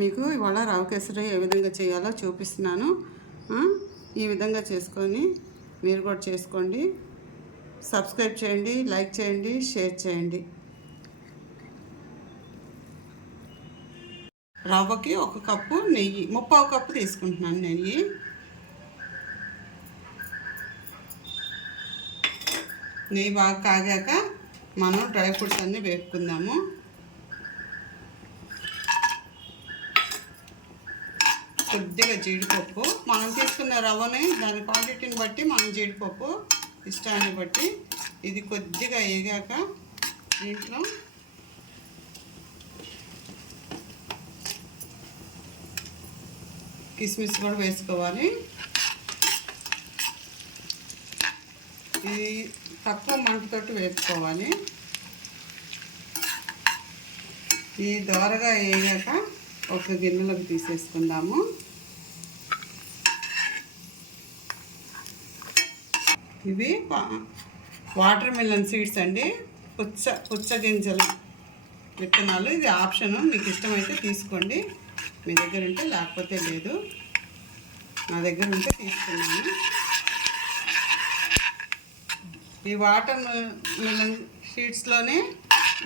మీకు ఇవాళ రవ కేసరి ఏ విధంగా చేయాలో చూపిస్తున్నాను. ఈ విధంగా చేసుకొని మీరు కూడా చేసుకోండి. సబ్స్క్రైబ్ చేయండి, లైక్ చేయండి, షేర్ చేయండి. రవ్వకి 1 కప్పు నెయ్యి, 3/4 కప్పు తీసుకుంటున్నాను నెయ్యి. నెయ్యి బాగా కాగాక మనం డ్రై ఫ్రూట్స్ అన్నీ వేపుకుందాము. కొద్దిగా జీడిపప్పు, మనం తీసుకున్న రవ్వని దాని క్వాంటిటీని బట్టి మనం జీడిపప్పు ఇష్టాన్ని బట్టి ఇది కొద్దిగా వేగాక దీంట్లో కిస్మిస్ కూడా వేసుకోవాలి. ఇది తక్కువ మంటతోటి వేపుకోవాలి. ఈ దోరగా వేగాక ఒక గిన్నెలోకి తీసేసుకుందాము. ఇవి వాటర్ మిలన్ సీడ్స్ అండి, పుచ్చ గింజల విత్తనాలు. ఇది ఆప్షను, మీకు ఇష్టమైతే తీసుకోండి, మీ దగ్గర ఉంటే, లేకపోతే లేదు. నా దగ్గర ఉంటే తీసుకున్నాను. ఈ వాటర్ మిలన్ సీడ్స్లోనే,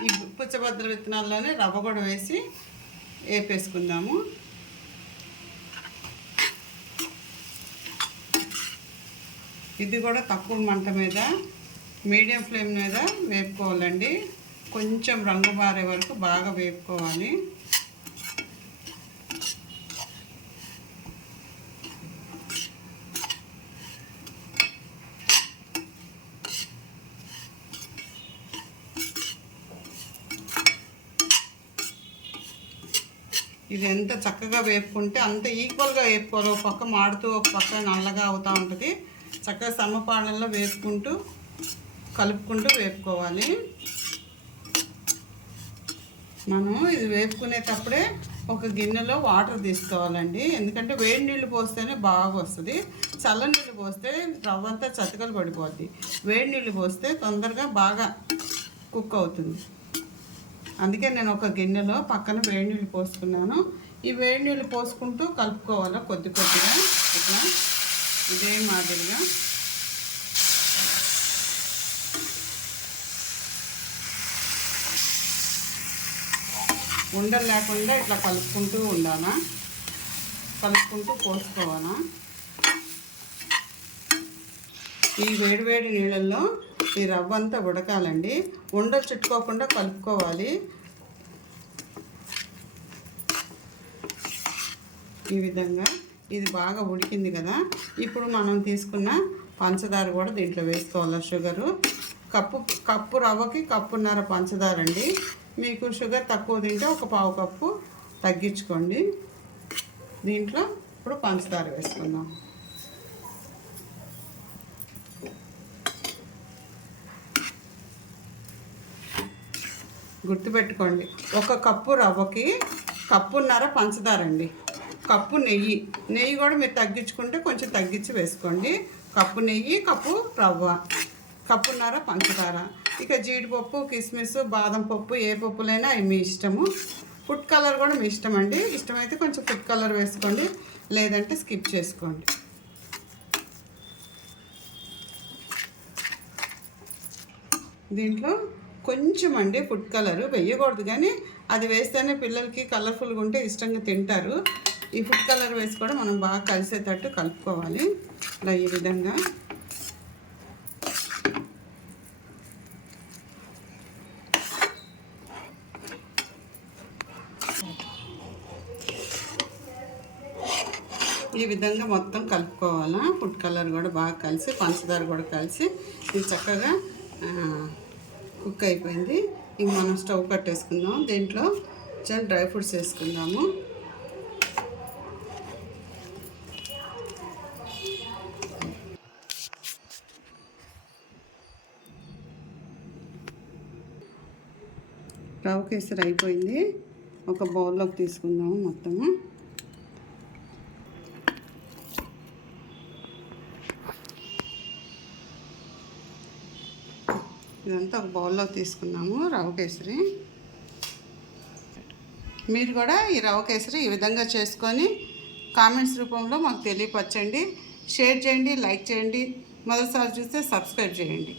ఈ పుచ్చభద్ర విత్తనాల్లోనే రవ్వ కూడా వేసి వేపేసుకుందాము. ఇది కూడా తక్కువ మంట మీద, మీడియం ఫ్లేమ్ మీద వేపుకోవాలండి. కొంచెం రంగు మారే వరకు బాగా వేపుకోవాలి. ఇది ఎంత చక్కగా వేపుకుంటే అంత ఈక్వల్గా వేపుకోవాలి. ఒక పక్క మాడుతూ ఒక పక్క నల్లగా అవుతూ ఉంటుంది. చక్కగా సమపాలనలో వేపుకుంటూ కలుపుకుంటూ వేపుకోవాలి. మనం ఇది వేపుకునేటప్పుడే ఒక గిన్నెలో వాటర్ తీసుకోవాలండి. ఎందుకంటే వేడి నీళ్ళు పోస్తేనే బాగా వస్తుంది. చల్ల నీళ్ళు పోస్తే రవ్వ అంతా చతకలు పడిపోద్ది. వేడి నీళ్ళు పోస్తే తొందరగా బాగా కుక్ అవుతుంది. అందుకే నేను ఒక గిన్నెలో పక్కన వేడి నీళ్ళు పోసుకున్నాను. ఈ వేడి నీళ్ళు పోసుకుంటూ కలుపుకోవాలి కొద్ది కొద్దిగా, ఇట్లా ఇదే మాదిరిగా. ఉండలు లేకుండా ఇట్లా కలుపుకుంటూ ఉండాలా, కలుపుకుంటూ పోసుకోవాలా. ఈ వేడివేడి నీళ్ళల్లో ఈ రవ్వ అంతా ఉడకాలండి. ఉండలు చుట్టుకోకుండా కలుపుకోవాలి. ఈ విధంగా ఇది బాగా ఉడికింది కదా. ఇప్పుడు మనం తీసుకున్న పంచదార కూడా దీంట్లో వేసుకోవాలి. షుగరు కప్పు రవ్వకి 1.5 కప్పు పంచదార అండి. మీకు షుగర్ తక్కువ తింటే 1/4 కప్పు తగ్గించుకోండి. దీంట్లో ఇప్పుడు పంచదార వేసుకుందాం. గుర్తుపెట్టుకోండి, 1 కప్పు రవ్వకి 1.5 కప్పు పంచదార అండి. కప్పు నెయ్యి కూడా మీరు తగ్గించుకుంటే కొంచెం తగ్గించి వేసుకోండి. కప్పు నెయ్యి, కప్పు రవ్వ, 1.5 కప్పు పంచదార. ఇక జీడిపప్పు, కిస్మిస్, బాదం పప్పు, ఏ పప్పులైనా అవి మీ ఇష్టము. ఫుడ్ కలర్ కూడా మీ ఇష్టం అండి. ఇష్టమైతే కొంచెం ఫుడ్ కలర్ వేసుకోండి, లేదంటే స్కిప్ చేసుకోండి. దీంట్లో కొంచెం అండి ఫుడ్ కలర్ వేయకూడదు, కానీ అది వేస్తేనే పిల్లలకి కలర్ఫుల్గా ఉంటే ఇష్టంగా తింటారు. ఈ ఫుడ్ కలర్ వేసి కూడా మనం బాగా కలిసేటట్టు కలుపుకోవాలి. ఇలా ఈ విధంగా మొత్తం కలుపుకోవాలా. ఫుడ్ కలర్ కూడా బాగా కలిసి, పంచదార కూడా కలిసి ఇది చక్కగా కుక్ అయిపోయింది. ఇంక మనం స్టవ్ కట్టేసుకుందాం. దీంట్లో చాలా డ్రై ఫ్రూట్స్ వేసుకుందాము. రవ్వ కేసరి అయిపోయింది. ఒక బౌల్లోకి తీసుకుందాము మొత్తము. ఇదంతా ఒక బౌల్లో తీసుకున్నాము రవ్వ కేసరి. మీరు కూడా ఈ రవ్వ కేసరి ఈ విధంగా చేసుకొని కామెంట్స్ రూపంలో మాకు తెలియపరచండి. షేర్ చేయండి, లైక్ చేయండి. మొదటిసారి చూస్తే సబ్స్క్రైబ్ చేయండి.